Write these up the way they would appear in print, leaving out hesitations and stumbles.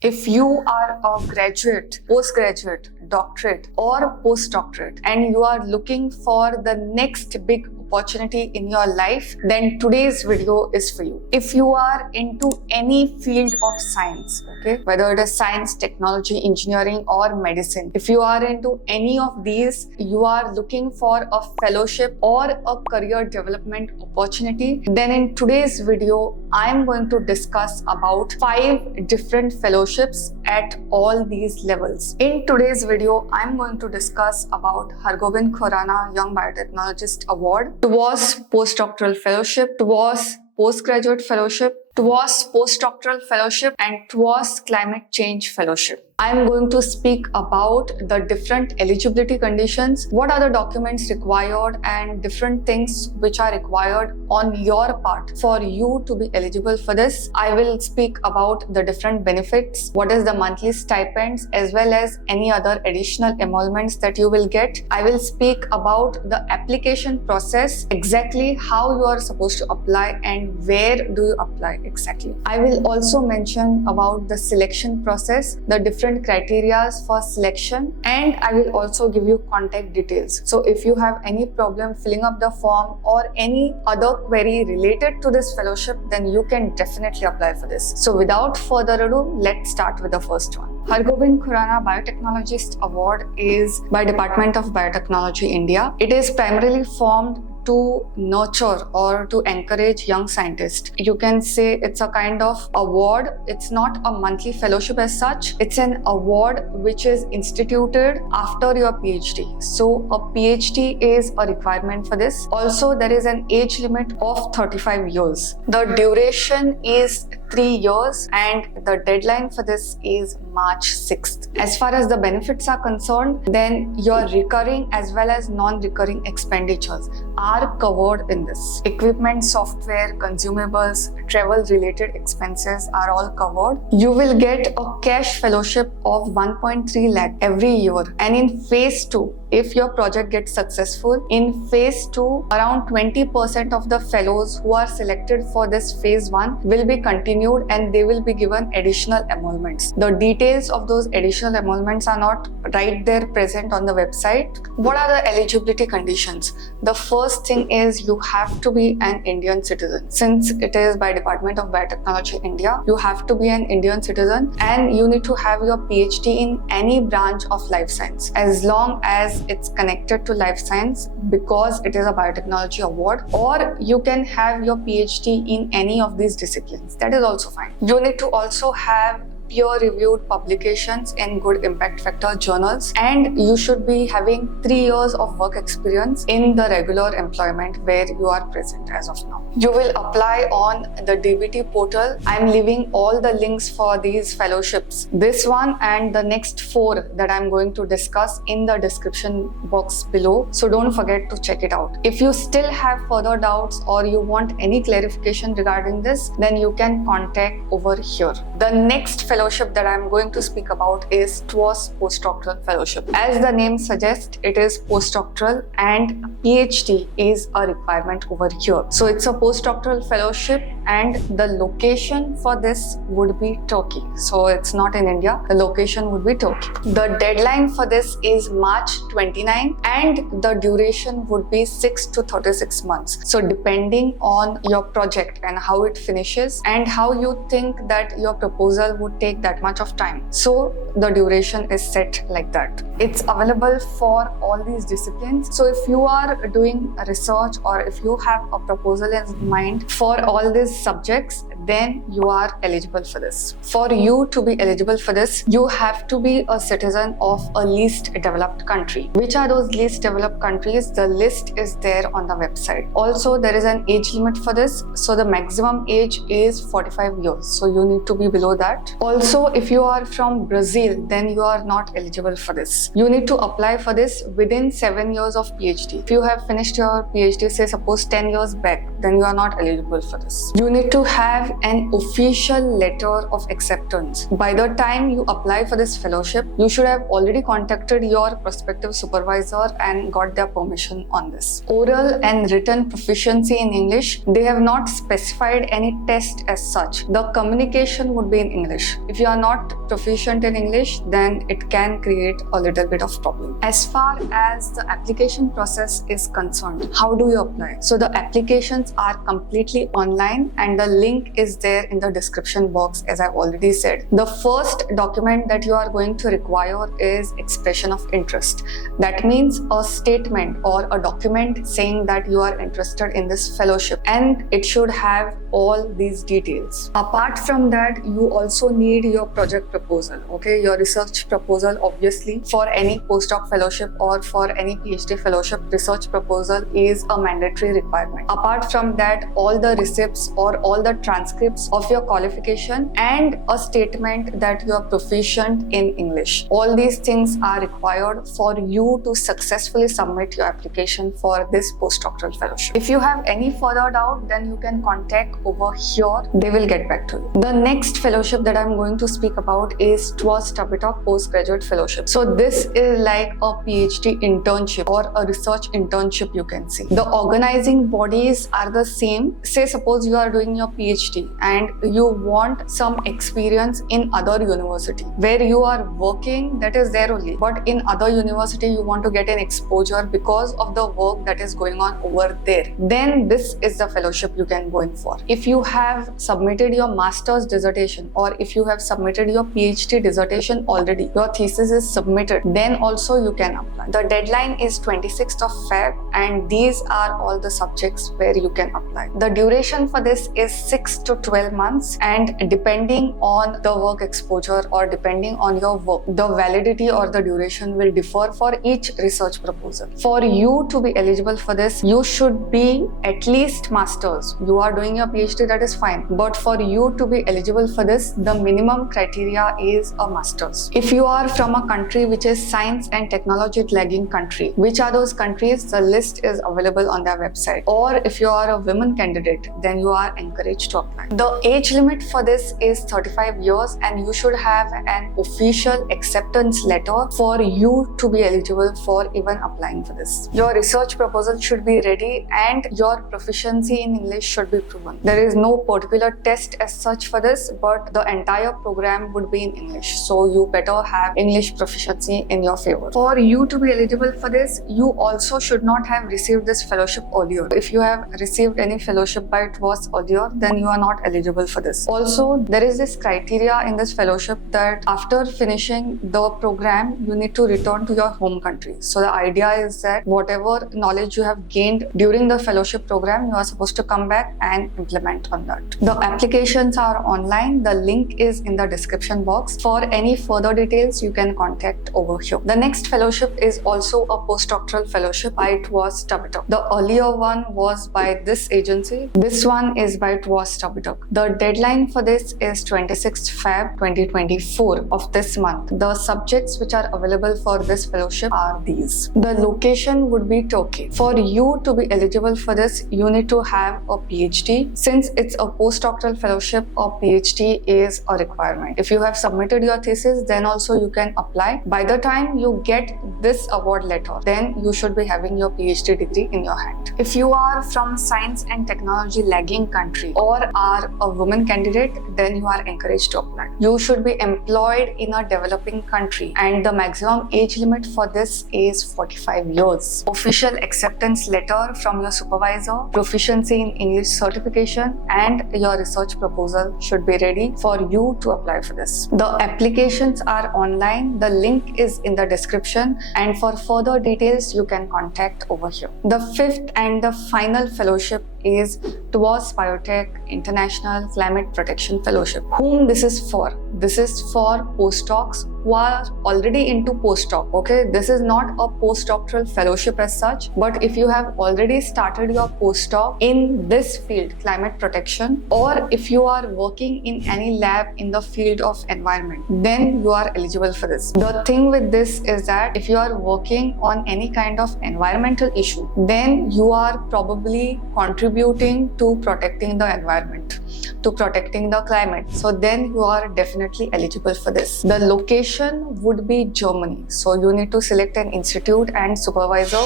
If you are a graduate, postgraduate, doctorate or postdoctorate and you are looking for the next big opportunity in your life, then today's video is for you. If you are into any field of science, okay, whether it is science, technology, engineering or medicine, if you are into any of these, you are looking for a fellowship or a career development opportunity, then in today's video, I am going to discuss about 5 different fellowships at all these levels. In today's video, I am going to discuss about KHORANA Young Biotechnologist Award, TWAS Postdoctoral Fellowship, TWAS Postgraduate Fellowship, TWAS Postdoctoral Fellowship and TWAS Climate Change Fellowship. I am going to speak about the different eligibility conditions, what are the documents required and different things which are required on your part for you to be eligible for this. I will speak about the different benefits, what is the monthly stipends as well as any other additional emoluments that you will get. I will speak about the application process, exactly how you are supposed to apply and where do you apply exactly. I will also mention about the selection process, the different criteria for selection, and I will also give you contact details. So if you have any problem filling up the form or any other query related to this fellowship, then you can definitely apply for this. So without further ado, let's start with the first one. KHORANA Biotechnologist Award is by Department of Biotechnology, India. It is primarily formed to nurture or to encourage young scientists. You can say it's a kind of award. It's not a monthly fellowship as such. It's an award which is instituted after your PhD. So a PhD is a requirement for this. Also, there is an age limit of 35 years. The duration is 3 years and the deadline for this is March 6th. As far as the benefits are concerned, then your recurring as well as non-recurring expenditures are covered in this. Equipment, software, consumables, travel related expenses are all covered. You will get a cash fellowship of 1.3 lakh every year, and in phase 2, if your project gets successful, in phase 2, around 20% of the fellows who are selected for this phase 1 will be continued and they will be given additional emoluments. The details of those additional emoluments are not right there present on the website. What are the eligibility conditions? The first thing is you have to be an Indian citizen. Since it is by Department of Biotechnology, India, you have to be an Indian citizen and you need to have your PhD in any branch of life science, as long as it's connected to life science, because it is a biotechnology award, or you can have your PhD in any of these disciplines. That is also fine. You need to also have peer-reviewed publications in good impact factor journals, and you should be having 3 years of work experience in the regular employment where you are present as of now. You will apply on the DBT portal. I'm leaving all the links for these fellowships, this one and the next 4 that I'm going to discuss, in the description box below, so don't forget to check it out. If you still have further doubts or you want any clarification regarding this, then you can contact over here. The next fellowship that I'm going to speak about is TWAS Postdoctoral Fellowship. As the name suggests, it is postdoctoral and PhD is a requirement over here. So it's a postdoctoral fellowship and the location for this would be Turkey. So it's not in India, the location would be Turkey. The deadline for this is March 29 and the duration would be 6 to 36 months. So depending on your project and how it finishes and how you think that your proposal would take that much of time, so the duration is set like that. It's available for all these disciplines. So if you are doing research or if you have a proposal in mind for all these subjects, then you are eligible for this. For you to be eligible for this, you have to be a citizen of a least developed country. Which are those least developed countries? The list is there on the website. Also, there is an age limit for this. So the maximum age is 45 years. So you need to be below that. Also, if you are from Brazil, then you are not eligible for this. You need to apply for this within 7 years of PhD. If you have finished your PhD, say suppose 10 years back, then you are not eligible for this. You You need to have an official letter of acceptance. By the time you apply for this fellowship, you should have already contacted your prospective supervisor and got their permission on this. Oral and written proficiency in English, they have not specified any test as such. The communication would be in English. If you are not proficient in English, then it can create a little bit of problem. As far as the application process is concerned, how do you apply? So the applications are completely online and the link is there in the description box, as I've already said. The first document that you are going to require is expression of interest. That means a statement or a document saying that you are interested in this fellowship, and it should have all these details. Apart from that, you also need your project proposal, okay? Your research proposal, obviously, for any postdoc fellowship or for any PhD fellowship, research proposal is a mandatory requirement. Apart from that, all the receipts or all the transcripts of your qualification and a statement that you are proficient in English. All these things are required for you to successfully submit your application for this postdoctoral fellowship. If you have any further doubt, then you can contact over here. They will get back to you. The next fellowship that I'm going to speak about is TWAS-TÜBİTAK Postgraduate Fellowship. So this is like a PhD internship or a research internship, you can see. The organizing bodies are the same. Say suppose you are doing your PhD and you want some experience in other university where you are working, that is there only. But in other university you want to get an exposure because of the work that is going on over there. Then this is the fellowship you can go in for. If you have submitted your master's dissertation or if you have submitted your PhD dissertation already, your thesis is submitted, then also you can apply. The deadline is 26th of Feb and these are all the subjects where you can apply. The duration for this is 6 to 12 months, and depending on the work exposure or depending on your work, the validity or the duration will differ for each research proposal. For you to be eligible for this, you should be at least masters. You are doing your PhD, that is fine. But for you to be eligible for this, the minimum criteria is a master's. If you are from a country which is science and technology lagging country, which are those countries? The list is available on their website. Or if you are a women candidate, then you are encouraged to apply. The age limit for this is 35 years and you should have an official acceptance letter for you to be eligible for even applying for this. Your research proposal should be ready and your proficiency in English should be proven. There is no particular test as such for this, but the entire program would be in English. So you better have English proficiency in your favor. For you to be eligible for this, you also should not have received this fellowship earlier. If you have received any fellowship by TWAS earlier, then you are not eligible for this. Also, there is this criteria in this fellowship that after finishing the program, you need to return to your home country. So the idea is that whatever knowledge you have gained during the fellowship program, you are supposed to come back and implement on that. The applications are online. The link is in the description box. For any further details, you can contact over here. The next fellowship is also a postdoctoral fellowship by TWAS-TÜBİTAK. The earlier one was by this agency. This one is by TWAS-TÜBİTAK. The deadline for this is 26th Feb 2024 of this month. The subjects which are available for this fellowship are these. The location would be Turkey. For you to be eligible for this, you need to have a PhD. Since it's a postdoctoral fellowship, a PhD is a requirement. If you have submitted your thesis, then also you can apply. By the time you get this award letter, then you should be having your PhD degree in your hand. If you are from science and technology lagging country or are a woman candidate, then you are encouraged to apply. You should be employed in a developing country and the maximum age limit for this is 45 years. Official acceptance letter from your supervisor, proficiency in English certification, and your research proposal should be ready for you to apply for this. The applications are online. The link is in the description, and for further details you can contact over here. The fifth and the final fellowship is TWAS-Biotech International Climate Protection Fellowship. Whom this is for? This is for postdocs who are already into postdoc. Okay, this is not a postdoctoral fellowship as such, but if you have already started your postdoc in this field, climate protection, or if you are working in any lab in the field of environment, then you are eligible for this. The thing with this is that if you are working on any kind of environmental issue, then you are probably contributing to protecting the environment, to protecting the climate. So then you are definitely eligible for this. The location would be Germany. So you need to select an institute and supervisor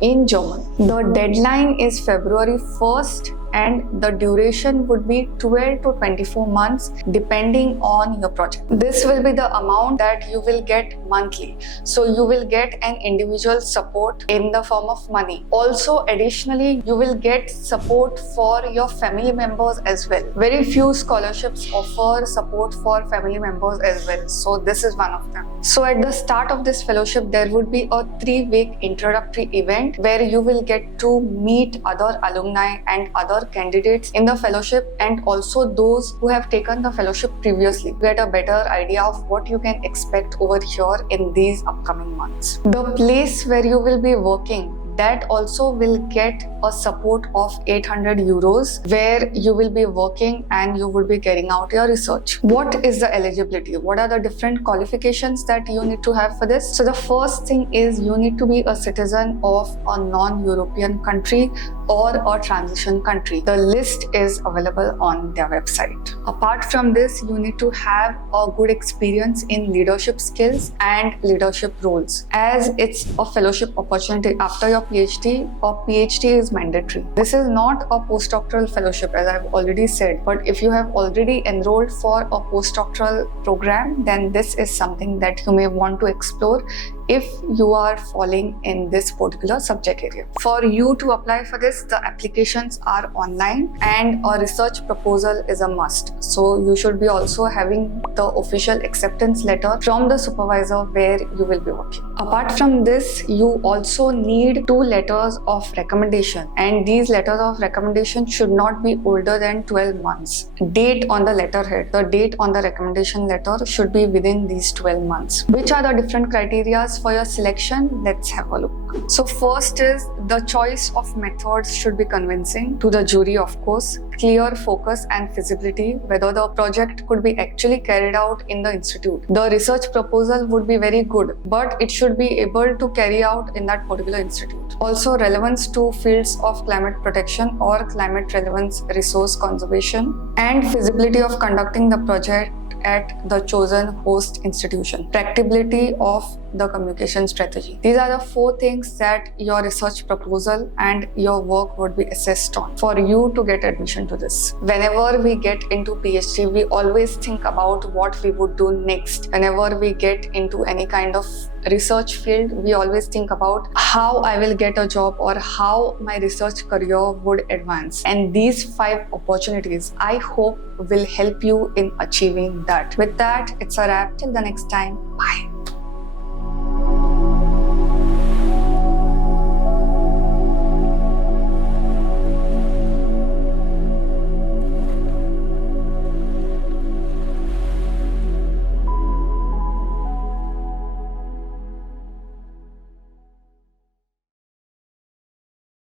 in Germany. The deadline is February 1st and the duration would be 12 to 24 months depending on your project. This will be the amount that you will get monthly. So you will get an individual support in the form of money. Also, additionally, you will get support for your family members as well. Very few scholarships offer support for family members as well. So this is one of them. So at the start of this fellowship, there would be a 3-week introductory event where you will get to meet other alumni and other candidates in the fellowship, and also those who have taken the fellowship previously. Get a better idea of what you can expect over here in these upcoming months. The place where you will be working, that also will get a support of 800 euros where you will be working and you will be carrying out your research. What is the eligibility? What are the different qualifications that you need to have for this? So the first thing is you need to be a citizen of a non-European country or a transition country. The list is available on their website. Apart from this, you need to have a good experience in leadership skills and leadership roles. As it's a fellowship opportunity after your PhD, a PhD is mandatory. This is not a postdoctoral fellowship, as I've already said, but if you have already enrolled for a postdoctoral program, then this is something that you may want to explore if you are falling in this particular subject area. For you to apply for this, the applications are online and a research proposal is a must. So you should be also having the official acceptance letter from the supervisor where you will be working. Apart from this, you also need 2 letters of recommendation, and these letters of recommendation should not be older than 12 months. Date on the letterhead, the date on the recommendation letter should be within these 12 months. Which are the different criteria for your selection? Let's have a look. So first is the choice of methods should be convincing to the jury, of course. Clear focus and feasibility, whether the project could be actually carried out in the institute. The research proposal would be very good, but it should be able to carry out in that particular institute. Also, relevance to fields of climate protection or climate relevance resource conservation, and feasibility of conducting the project at the chosen host institution. Practicability of the communication strategy. These are the 4 things that your research proposal and your work would be assessed on for you to get admission to this. Whenever we get into PhD, we always think about what we would do next. Whenever we get into any kind of research field, we always think about how I will get a job or how my research career would advance. And these 5 opportunities, I hope, will help you in achieving that. With that, it's a wrap. Till the next time, bye.